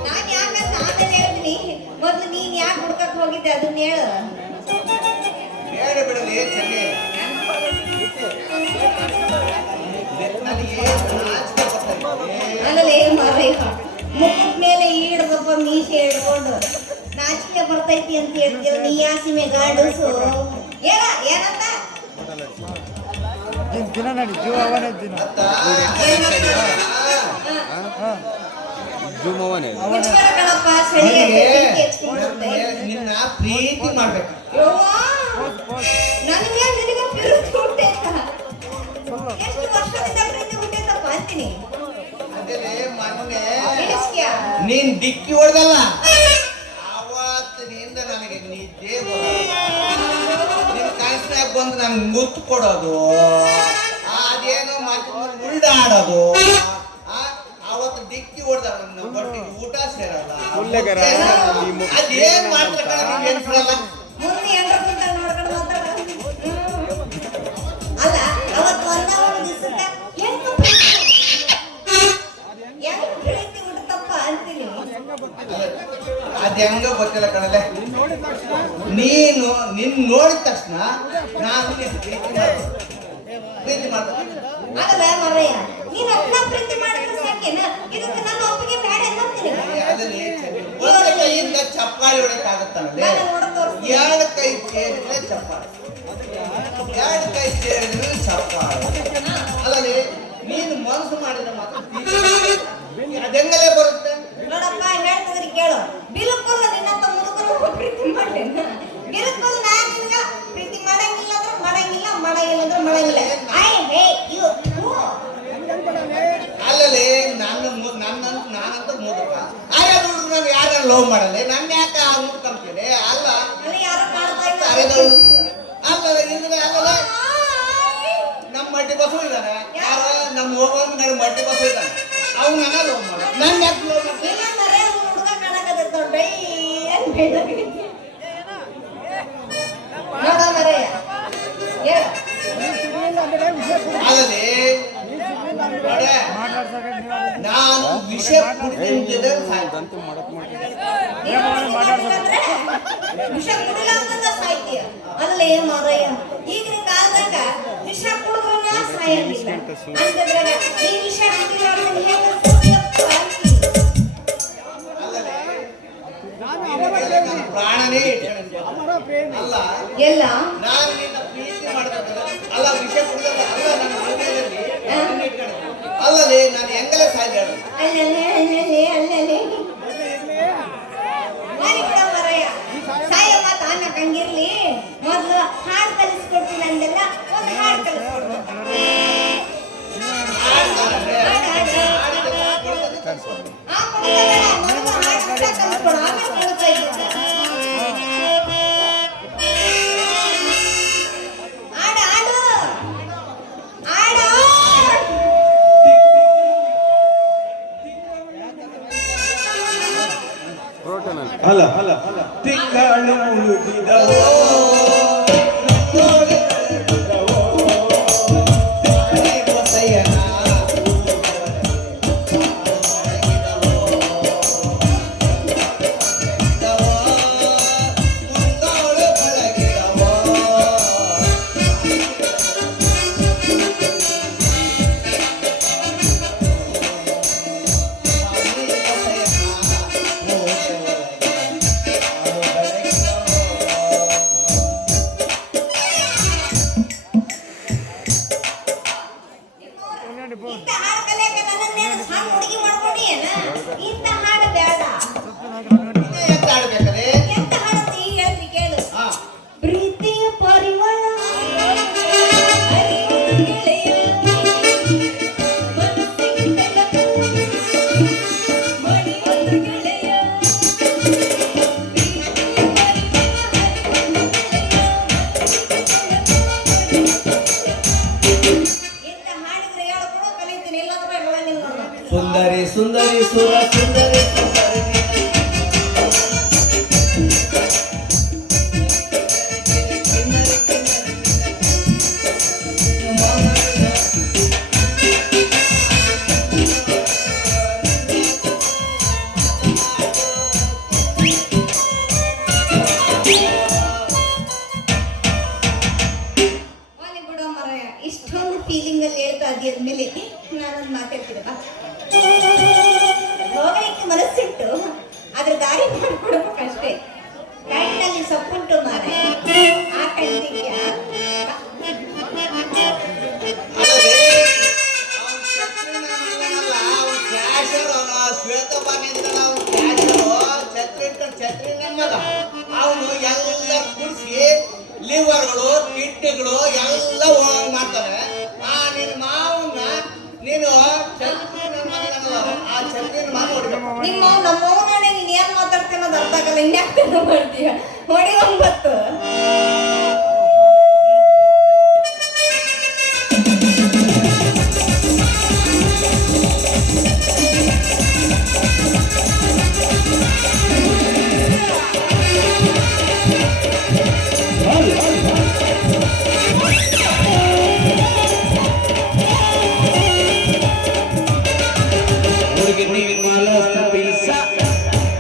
ನಾನ್ ಯಾಕಂತ ಆಮೇಲೆ ಹೇಳ್ತೀನಿ ಮೊದ್ಲು ನೀನ್ ಯಾಕೆ ಹುಡ್ಕಕ್ ಹೋಗಿದ್ದೆ ಅದನ್ನ ಹೇಳು ಬೇಡ ಬಿಡಲಿ ಚೆನ್ನಿ ನನಗೆ ನಾಚಿಕೆ ಬರ್ತೈತೆ. ಅಲ್ಲೇ ಮಾರಯ್ಯ ಮುಖದ ಮೇಲೆ ಈಡದಪ್ಪ ಮೀಸೆ ಹಿಡ್ಕೊಂಡು ನಾಚಿಕೆ ಬರ್ತೈತಿ ಅಂತ ಹೇಳ್ತೀವಿ ನೀ ಯಾಸಿಮೆ ಗಾಡುಸು ಏನಂತ ದಿನ ನಡಿ ಜೀವ ಅವನೇ ದಿನ ಮುಚ್ಕರ ಕಣಪ್ಪ ಸರಿಯಾಗಿ ನಿನ್ನ ಪ್ರೀತಿ ಮಾಡ್ಬೇಕು ನನಗೆ ನಿನಗೆ ಪ್ರೀತಿ ಹುಟ್ಟೈತ ಎಷ್ಟು ವರ್ಷದಿಂದ ಪ್ರೀತಿ ಹುಟ್ಟೈತಪ್ಪ ಅಂತೀನಿ ಅದೇಲೆ ಮೊನ್ನೆ ತಿಳಿಸ್ಕ್ಯಾ? ನೀನ್ ಡಿಕ್ಕಿ ಹೊಡೆದಲ್ಲ ಅವತ್ತಿನಿಂದ ನನಗೆ ನಿದ್ದೆ ನಿನ್ ಕನಸಿನಾಗ ಬಂದು ನನ್ಗೆ ಮುತ್ತು ಕೊಡೋದು ಅದೇನೋ ಉಲ್ಡಾಡೋದು ಅವತ್ತು ಡಿಕ್ಕಿ ಹೊಡೆದಲ್ಲ ನನ್ನ ಹೊಟ್ಟಿಗೆ ಊಟ ಸೇರಲ್ಲ ಅದೇನ್ ಮಾಡ್ತಾರೆ ಏನ್ಸಲ್ಲ ಮುಂದೆ ಎಂಟ್ರಕ್ಕಿಂತ ನೋಡ್ಕೊಂಡು ಮಾತಾಡ ಅಲ್ಲ ಅವತ್ತು ಒಂದವನು ದಿವಸಕ್ಕ ಹೆಣ್ಣು ಪ್ರೀತಿ ಹುಟ್ಟತಪ್ಪ ಅಂತೀನಿ ಅದ್ ಹೆಂಗ ಗೊತ್ತಿಲ್ಲ ಕಣಲೆ ನೀನು ನಿನ್ ನೋಡಿದ ತಕ್ಷಣ ನಾನು ನಿನ್ ಪ್ರೀತಿ ಮಾಡ್ತೀನಿ ಆಗಲ್ಲ ಮರಯ್ಯ ನೀನ್ ಅಪ್ಪ ಪ್ರೀತಿ ಮಾಡಿದ್ರೆ ಸಾಕೇನ ಇದಕ್ಕೆ ನನ್ನ ಒಪ್ಪಿಗೆ ಬೇಡ ಅಂತೀನಿ ಅದಲ್ಲಿ ಒಂದು ಕೈಯಿಂದ ಚಪ್ಪಾಳಿ ಹೊಡಕ್ಕಾಗತ್ತಲ್ಲ ಎರಡು ಕೈ ಸೇರಿದ್ರೆ ಚಪ್ಪಾಳಿ ಎರಡು ಕೈ ಸೇರಿದ್ರೆ ಚಪ್ಪಾಳಿ ಅಲ್ಲಲ್ಲಿ ನೀನು ಮನಸ್ಸು ಮಾಡಿದ ಮಾತ್ರ ಅದೆಂಗಲೇ ಬರುತ್ತೆ ನೋಡಪ್ಪ ಹೇಳ್ತಿದ್ರಿ ಕೇಳು ಬಿಲ್ಕುಲ್ ನಿನ್ನಂತ ಮುದುಕರು ಪ್ರೀತಿ ಮಾಡ್ಲೇನ ಬಿಲ್ಕುಲ್ ನಾನು ನಿನಗ ಪ್ರೀತಿ ಮಾಡಂಗಿಲ್ಲ ಅಂದ್ರೆ ಮಾಡಂಗಿಲ್ಲ ಅಂದ್ರೆ ಮಾಡಂಗಿಲ್ಲ ಐ ಹೇ ಯು ಅಲ್ಲಲ್ಲಿ ನಾನಂತ ಮುದುಕ ಆಯಾ ಹುಡುಗ ನಾನು ಯಾರನ್ನ ಲವ್ ಮಾಡಲ್ಲ ನನ್ನ ಯಾಕೆ ಆ ಮುದ್ಕಂತೀನಿ ಅಲ್ಲ ಅಲ್ಲಿ ಯಾರು ಕಾಣ್ತಾ ಇಲ್ಲ ಅಲ್ಲ ಇಲ್ಲ ಅಲ್ಲಲ್ಲ ನಮ್ಮ ಮಡ್ಡಿ ಬಸು ಇದ್ದಾನೆ ಯಾರೋ ನಮ್ಮ ಹೋಗೋನ್ ಮಡ್ಡಿ ಬಸು ಇದ್ದಾನೆ ಅವ್ನು ನನ್ನ ಲವ್ ಮಾಡ ನನ್ನ ಯಾಕೆ ಲವ್ ಮಾಡ್ತೀನಿ ಇಲ್ಲ ಮರೆ ಹುಡುಗ ಕಾಣಕತ್ತ ನೋಡ್ರಿ ಏನ್ ಬೇಡ ನೋಡ ಮರೆ ಹೇಳ ಅಲ್ಲಲ್ಲಿ ನೋಡೆ ನಾನು ವಿಷಯ ಕುಡಿದಿದ್ದೆ ಸಾಯ್ತು ವಿಷ ಕುಡಿಲ್ಲ ಅಂತಂದ ಸಾಯ್ತೀಯ ಅಲ್ಲೇ ಮಾರಯ್ಯ ಈಗಿನ ಕಾಲದಾಗ ವಿಷ ಕುಡಿದ್ರೂ ಸಾಯಂಗಿಲ್ಲ ಅಂತಂದ್ರಾಗ ಈ ವಿಷ ಕುಡಿಯೋದು ಹೆಂಗ ಸತ್ಯಪ್ಪ ಅಂತೀನಿ ನನ್ನ ಪ್ರಾಣನೇ ಇಟ್ಕೊಂಡಿದ್ದೆ. ಅಲ್ಲ ಎಲ್ಲ ನಾನು ನಿನ್ನ ಪ್ರೀತಿ ಮಾಡ್ಬೇಕಲ್ಲ ಅಲ್ಲ ವಿಷಯ ಕುಡಿದಲ್ಲ ಅಲ್ಲ ನನ್ನ ಹೃದಯದಲ್ಲಿ ನಿನ್ನ ಇಟ್ಕೊಂಡಿದ್ದೆ. ಅಲ್ಲಲ್ಲಿ ನಾನು ಹೆಂಗಲೇ ಸಾಧ್ಯ ಹೇಳು ಅಲ್ಲೇ ಮಾಡಿ ಬಿಡ ಮಾರಯ್ಯ ಸಾಯ ಮಾತು ಅನ್ನಕಂಗಿರ್ಲಿ ಮೊದ್ಲು ಹಾಡು ಕಲಿಸ್ಕೊಡ್ತೀನಿ ಅಂದೆಲ್ಲ ಒಂದು ಹಾಡು ಕಲಿಸ್ಕೊಡ್ತೀನಿ ತಿಂಗಳು ಮುಗಿದವೋ ಇಂಥ ಹಾಡು ಕಲಿಯಕ್ಕೆ ನನ್ನನ್ನೇನು ಸಣ್ಣ ಹುಡುಗಿ ಮಾಡ್ಕೊಂಡಿ ಏನ ಇಂಥ ಹಾಡು ಬೇಡ ಎಂತ ಆಡ್ಬೇಕಾದ್ರೆ ಎಂಥ ಹಾಡು ಅಂತ ಈಗ ಹೇಳ್ತೀನಿ ಕೇಳು ಹಾ ಪ್ರೀತಿಯ ಪರಿಮಳ ಹರಿಯುವ ಗೆಳೆಯ ಮನಸ್ಸಿಗೆ ಸುಂದರಿ ಸುಂದರಿ ಸುರ ಸುಂದರಿ ಸುಂದರಿ ಅವನೇ ಬಿಡೋ ಮಾರಾಯ, ಇಷ್ಟೊಂದು ಫೀಲಿಂಗ್ ಅಲ್ಲಿ ಹೇಳ್ತಾ ಅದ್ಮೇಲೆ ನಾನೊಂದು ಮಾತಾಡ್ತೀನಿ ಬಾ. ಹೋಗಲಿಕ್ಕೆ ಮನಸ್ಸಿಟ್ಟು ಅದ್ರ ದಾರಿ ಮಾಡ್ಕೊಡ್ಬೇಕಷ್ಟೇ. ಕಣ್ಣಲ್ಲಿ ಸೊಪ್ಪುಂಟು ಮಾರ, ಆ ಕಣ್ಣಿಗೆ ಅವನು ಎಲ್ಲ ಕುಡಿಸಿ ಲಿವರ್ಗಳು ಕಿಡ್ನಿಗಳು ಎಲ್ಲ ಹೋಗಿ ಮಾಡ್ತಾರೆ. ನಿನ್ನ ಮಾವನ್ನ ನೀನು ಆ ಚಂದ್ರನ ಮಾತು ಹೊಡಿಬೇಕು. ನಿಮ್ಮ ನಮ್ಮವನೇ ನೀನ್ ಏನ್ ಮಾತಾಡ್ತೀನಿ ಅನ್ನೋದು ಅರ್ಥ ಆಗಲ್ಲ. ಇನ್ಯಾಕೆ ಮಾಡ್ತೀಯ ಹೊಡಿ 9.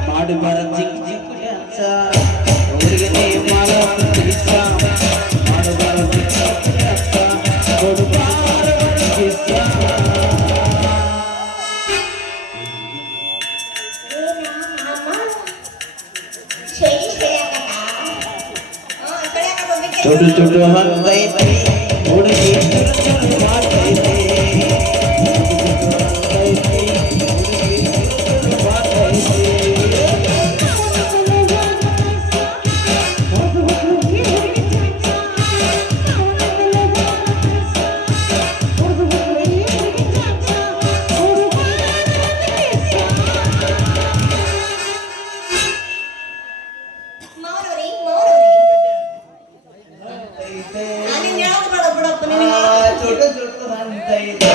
ಮಾಡಿ ಬರ ಜಿಗ್ ಜಿಗ್ ಡ್ಯಾನ್ಸ ಹುಡುಗಿ ನೀ ಮಾಲ ಪಿಸ ಮಾಡು ಬರ ಜಿಗ್ ಜಿಗ್ ಡ್ಯಾನ್ಸ ಕೊಡು ಬಾರ ಕಿಸ ಚುಡು ಚುಡು ಹಂತೈತಿ ಹುಡುಗಿ ಚುರು ಚುರು ಮಾಡ್ತೈತಿ ಮೌನವ್ರಿ ನಾನಿನ್ ಯಾವ್ದು ಬೇಡ ಬಿಡಪ್ಪ ನಿನಗೆ. ಚುಡು ಚುಡು ಹಂತೈತಿ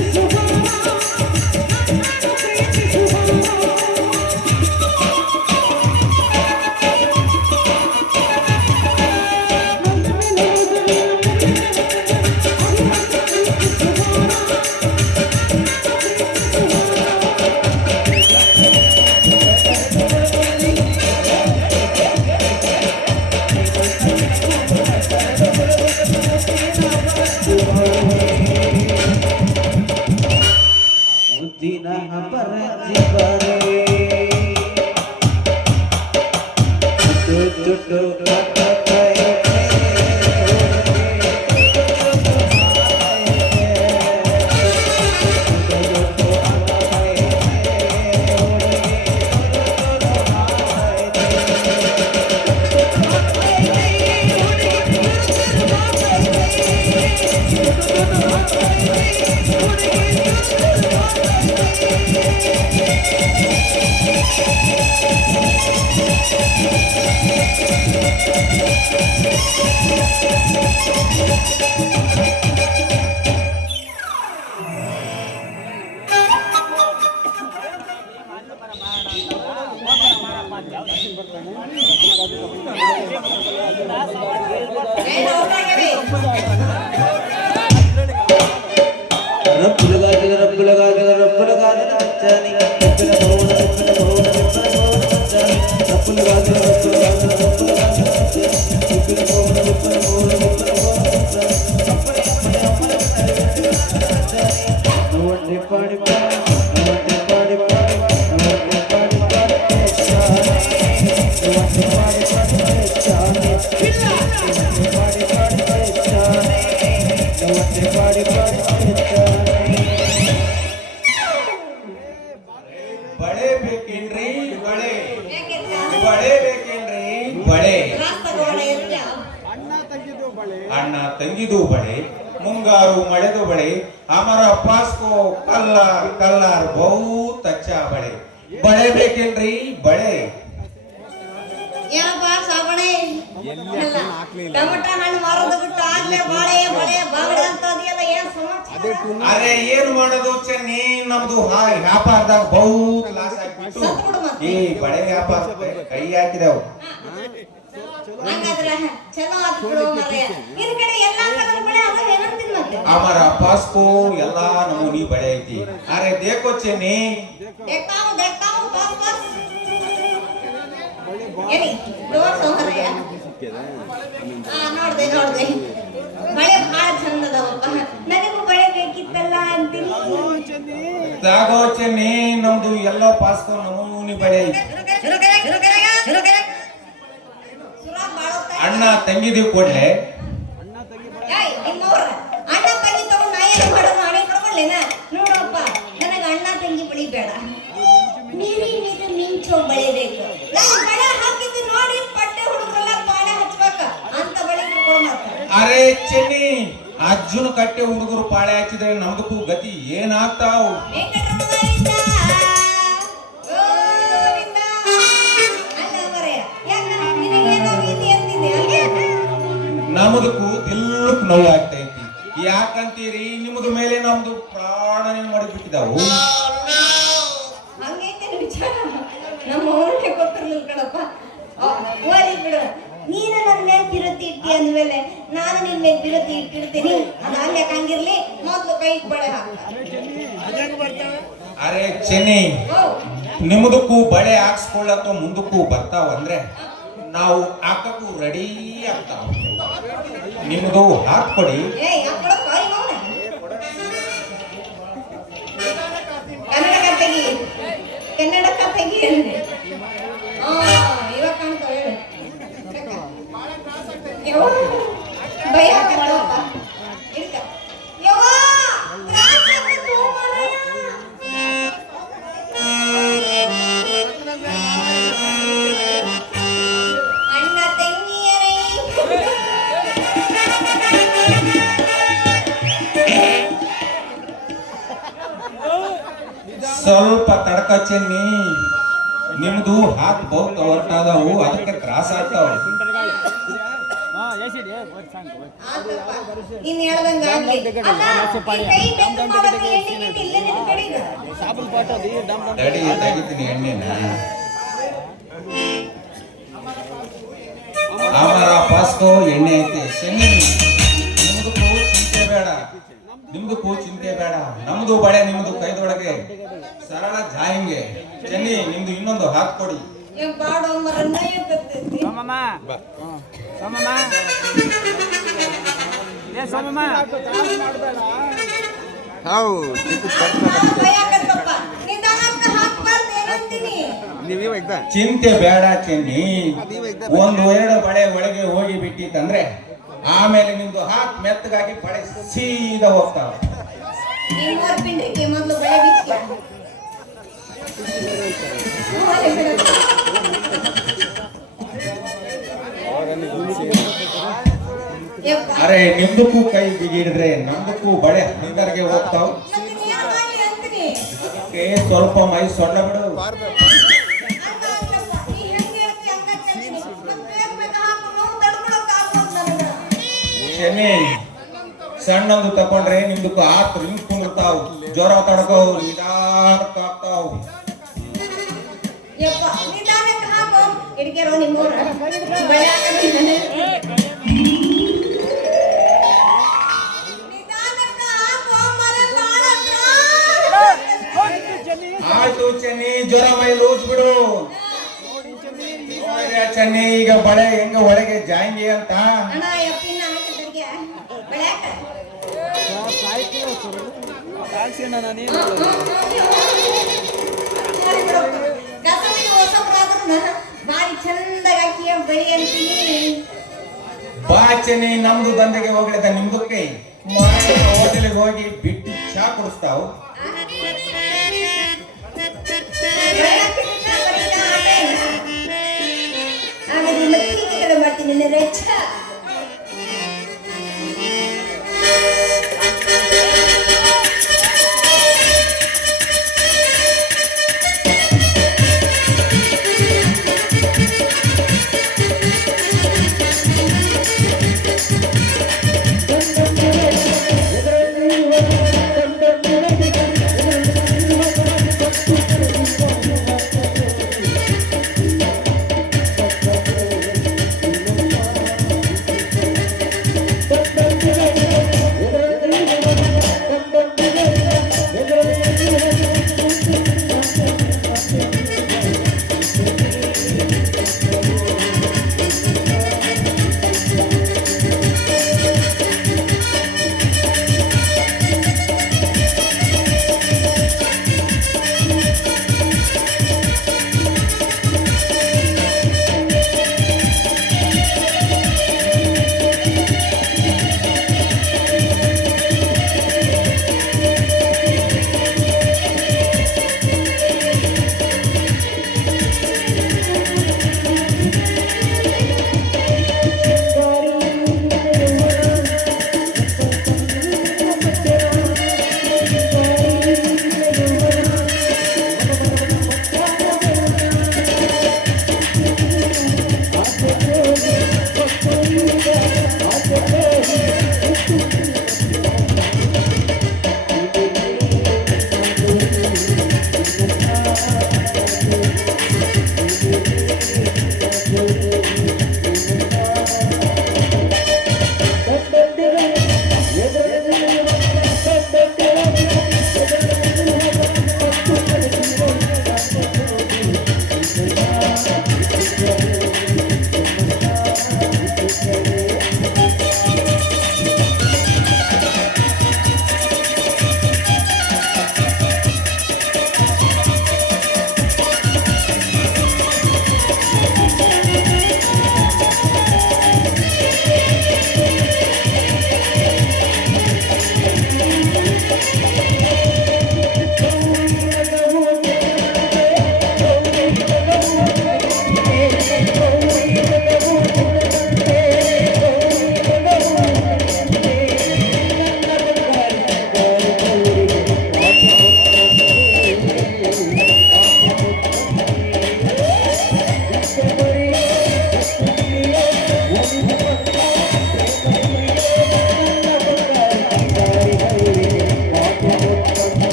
Thank you. ಏನು ಹೋಗ್ಯಾವೆ? ಬಳೆ ಬೇಕೇನ್ರಿ ಬಳೆ ಯಾಕೆಂತ? ಬಳೆ ಬೇಕೇನ್ರಿ ಬಳೆ ರಾಸ್ತಗೋಳ ಇರ್ಲ. ಅಣ್ಣ ತಂಗಿದು ಬಳೆ ಮುಂಗಾರು ಮಳೆದು ಬಳೆ ಅಮರ ಪಾಸ್ಕೋ ಕಲ್ಲಾರ್ ಕಲ್ಲಾರ್ ಬಹುತ್ ಅಚ್ಚ ಬಳೆ ಬಳೆ ಬೇಕೇನ್ರಿ ಬಳೆ ಏನಪ್ಪ ಸಾಬಣೆ ಅಲ್ಲ ಟಮಟ ಹಣ್ಣು ಮಾರೋದು ಬಿಟ್ಟು ಆಗ್ಲೇ ಬಾಳೆ ಬಳೆ ಬಾಗಡೆ ಅಂತ ಅದೆಲ್ಲ ಏನ್ ಸಮಾಚಾರ? ಅರೆ ಏನ್ ಮಾಡೋದು ಚೆನ್ನಿ ನಮ್ದು ವ್ಯಾಪಾರದಾಗ ಬಹುತ್ ಲಾಸ್ ಆಗ್ಬಿಟ್ಟು ಸತ್ಬಿಡು ಮತ್ತೆ. ಈ ಬಳೆ ವ್ಯಾಪಾರ ಕೈ ಹಾಕಿದೆವು ಹಂಗಾದ್ರೆ ಚಲೋ ಆತ್ ಬಿಡು ಮಾರಾಯ. ನಿನ್ ಕಡೆ ಎಲ್ಲಾ ಕಲರ್ ಬಳೆ ಅದಾವ ಏನಂತೀನಿ ಮತ್ತೆ? ಅಮರ ಪಾಸ್ಕೋ ಎಲ್ಲಾ ನಮೂನಿ ಬಳೆ ಐತಿ ಅರೆ ದೇಕೋ ಚೆನ್ನಿ ದೇಖ್ತಾವು ಬಸ್ ಬಸ್. ಎಲ್ಲಿ ತೋರ್ಸು ಮಾರಾಯ. ನೋಡ್ದೆ ಬಳೆ ಭಾಳ ಚಂದ ಅದಾವಪ್ಪ. ನನಗೂ ಬಳೆ ಬೇಕಿತ್ತಲ್ಲ ಅಂತೀನಿ. ತಾಗೋ ಚೆನ್ನಿ ನಮ್ದು ಎಲ್ಲ ಪಾಸ್ಕೋ ನಮೂನಿ ಬಳೆ ಐತಿ ಸುರಾಗ್ ಬಾಳ ಹೊತ್ತಾಯ್ತು. ಅಣ್ಣ ತಂಗಿದೀವಿ ಕೊಡ್ಲೆ ಏಯ್, ನಿಮ್ಮವ್ರ ಅಣ್ಣ ತಂಗಿ ತಗೊಂಡು ನಾ ಏನ್ ಮಾಡೋದು? ಹಣೆ ಕೊಡ್ಕೊಳ್ಳೇನ? ನೋಡಪ್ಪ, ನನಗ ಅಣ್ಣ ತಂಗಿ ಬಳಿ ಬೇಡ, ನೀರಿ ನೀರು ಮಿಂಚೋ ಬಳೆ ಬೇಕು. ನಾನು ಬಳೆ ಹಾಕಿದ್ದು ನೋಡಿ ಪಟ್ಟೆ ಹುಡುಗರೆಲ್ಲ ಪಾಳೆ ಹಚ್ಬೇಕ ಅಂತ ಬಳೆ ಕೊಡು ಮತ್ತೆ. ಅರೆ ಚೆನ್ನಿ ಅಜ್ಜುನ ಕಟ್ಟೆ ಹುಡುಗರು ಪಾಳೆ ಹಚ್ಚಿದ್ರೆ ನಮ್ದಕ್ಕೂ ಗತಿ ಏನಾಗ್ತಾವ್ ವೆಂಕಟರಮಣ ಗೋವಿಂದ, ಗೋವಿಂದ. ಅಲ್ಲ ಮರೆಯ, ಯಾಕ ನಿನಗೇನೋ ನೀತಿ ಅಂತಿದ್ದೆ ಅಲ್ವೇ? ನಮ್ದಕ್ಕೂ ದಿಲ್ಲಕ್ ನೋವು ಆಗ್ತೈತಿ ಯಾಕಂತೀರಿ ನಿಮ್ದು ಮೇಲೆ ನಮ್ದು ಪ್ರಾಣನೇ ಮಾಡಿಬಿಟ್ಟಿದಾವು ಹಂಗೈತೆ ವಿಚಾರ. ನಮ್ಮ ಅವ್ರಿಗೆ ಗೊತ್ತಿರ್ಲಿಲ್ಲ ಕಣಪ್ಪ. ಓಲಿ ಬಿಡು, ನೀನು ನನ್ನ ಮೇಲೆ ತಿರುತಿ ಇಟ್ಟಿ ಅಂದ್ಮೇಲೆ ನಾನು ನಿನ್ ಮೇಲೆ ತಿರುತಿ ಇಟ್ಟಿರ್ತೀನಿ. ಅದು ಅಲ್ಲೇ ಹಂಗಿರ್ಲಿ, ಮೊದ್ಲು ಕೈ ಬಳೆ ಹಾಕ. ಅರೆ ಚೆನ್ನಿ ಓ, ನಿಮ್ದಕ್ಕೂ ಬಳೆ ಹಾಕ್ಸ್ಕೊಳ್ಳಕ್ಕ ಮುಂದಕ್ಕೂ ಬರ್ತಾವಂದ್ರೆ ನಾವು ಹಾಕಕ್ಕೂ ರೆಡಿ ಆಗ್ತಾವ ನಿಮ್ದು ಹಾಕ್ಕೊಡಿ ಏ ಯಾಕೊಡ ಕಾಯಿ ಮೌನ. ಕನ್ನಡಕ ತೆಗಿ, ಕನ್ನಡಕ ತೆಗಿ ಅಂದೆ. ಇವಾಗ ಕಾಣ್ತಾವ ಹೇಳು. ಯವ್ವ, ಭಯ ಆಗತ್ತಪ್ಪ. ಹಿಡ್ಕ. ಯವ್ವ, ತ್ರಾಸ್ ಆಗತ್ತು ಮಾರಾಯ. ಅಣ್ಣ ತಂಗಿಯರೇ, ಸ್ವಲ್ಪ ತಡಕ ಚೆನ್ನಿ ನಿಮ್ದು ಹಾಕ್ ಬಹುತ್ ಹೊರಟಾದವು ಅದಕ್ಕೆ ತ್ರಾಸ ಆಗ್ತಾವ ಆತಪ್ಪ, ನೀನ್ ಹೇಳ್ದಂಗ ಆಗ್ಲಿ. ಅಲ್ಲ, ಈ ಕೈ ಬೆಂದು ಮಾಡೋಕೆ ಎಣ್ಣೆ ಗಿಣ್ಣೆ ಇಲ್ಲೇ ನಿನ್ ಕಡೆಗೆ? ತಡಿ ತೆಗಿತೀನಿ ಎಣ್ಣೆನ ಅಮರ ಪಾಸ್ಕೋ ಎಣ್ಣೆ ಐತಿ ಚೆನ್ನಿ ನಿಮ್ದಕ್ಕೂ ಚಿಂತೆ ಬೇಡ ನಿಮ್ದಕ್ಕೂ ಚಿಂತೆ ಬೇಡ ನಮ್ದು ಬಳೆ ನಿಮ್ದು ಕೈದೊಳಗೆ ಸರಳ ಜಾಯಿಂಗೆ ಚೆನ್ನಿ ನಿಮ್ದು ಇನ್ನೊಂದು ಹಾಕ್ಕೊಡಿ ಏನ್ ಬಾಡೋ ಮರ ನಯ ಬರ್ತೈತಿ. ಭಯ ಆಗತ್ತಪ್ಪ. ನಿಧಾನಕ್ಕೆ ಹಾಕ್ಬಾರ್ದು. ಅಂತೀನಿ. ಚಿಂತೆ ಬೇಡ ಚೆನ್ನಿ. ಒಂದು ಎರಡು ಬಳೆ ಒಳಗೆ ಹೋಗಿ ಬಿಟ್ಟಿತ್ತಂದ್ರೆ ಆಮೇಲೆ ನಿಮ್ದು ಹಾತ್ ಮೆತ್ತಗಾಗಿ ಬಳೆ ಸೀದಾ ಹೋಗ್ತಾವ. ನಿಮ್ಮವ್ರ ಪಿಂಡ್ರಿಗೆ ಮೊದ್ಲು ಬಳೆ ಬಿಚ್ಚ. ಯಪ್ಪ, ಅರೆ ನಿಮ್ದಕ್ಕೂ ಕೈ ಬಿಗಿಡಿದ್ರೆ ನಮ್ದಕ್ಕೂ ಬಳೆ ಹಂಗರ್ಗೆ ಹೋಗ್ತಾವ್. ಮತ್ತೆ ನೀ ಏನ್ ಮಾಡ್ಲಿ ಅಂತೀನಿ? ಏ ಸ್ವಲ್ಪ ಮೈ ಸೊಡ್ಡ ಬಿಡು. ಅಲ್ಲ ಅಲ್ಲಪ್ಪ, ನೀ ಹೆಂಗ್ ಹೇಳ್ತಿ ಹಂಗ ಅಂತೀನಿ. ನಮ್ ಬೇಗ ಬೇಗ ಹಾಕು, ನೋವು ತಡ್ಕೊಳಕ್ ಆಗೋದ್ ನನಗ. ಚೆನ್ನಿ ಸಣ್ಣಂದು ತಕೊಂಡ್ರೆ ನಿಮ್ದಕ್ಕೂ ಆತ್ ನಿಂತ್ಕೊಂಡಿರ್ತಾವ್. ಜ್ವರ ತಡ್ಕೋ ನಿಧಾನಕ್ಕಾಗ್ತಾವ್. ಯಪ್ಪ, ನಿಧಾನಕ್ಕೆ ಹಾಕು. ಹಿಡ್ಕ್ಯಾರೋ ನಿಮ್ಮವ್ರ ಬಳೆ ಹಾಕಂತೀನಿ. ನಿಧಾನಕ್ಕೆ ಹಾಕು, ಮರೆ ತಾಳಕ್ಕ. ಆಯ್ತು ಚೆನ್ನಿ, ಜ್ವರ ಮೈ ಲೂಸ್ ಬಿಡು. ನೋಡ್ರ್ಯಾ ಚೆನ್ನಿ, ಈಗ ಬಳೆ ಹೆಂಗ ಒಳಗೆ ಜಾಯಿಂಗಿ ಅಂತ. ಅಣ್ಣ ಯಪ್ಪಿನ ಹಾಕಿದ್ರಿಗೆ ಬಳೆ ಹಾಕ. ಕಸಬಿಟ್ಟು ಹೊಸಬ್ರಾದ್ರೂ ಬಾರಿ ಚಂದಾಗ ಹಾಕಿ ಬಳಿ ಅಂತೀನಿ. ಬಾ ಚೆನ್ನಿ, ನಮ್ದು ದಂಧೆಗೆ ಹೋಗ್ಲಿದ ನಿಮ್ದಕ್ಕೆ ಹೋಟೆಲ್ಗೆ ಹೋಗಿ ಬಿಟ್ಟು ಚಾ ಕುಡಿಸ್ತಾವ್. ಮಾಡ್ತೀನಿ ರೆಚ್ಚ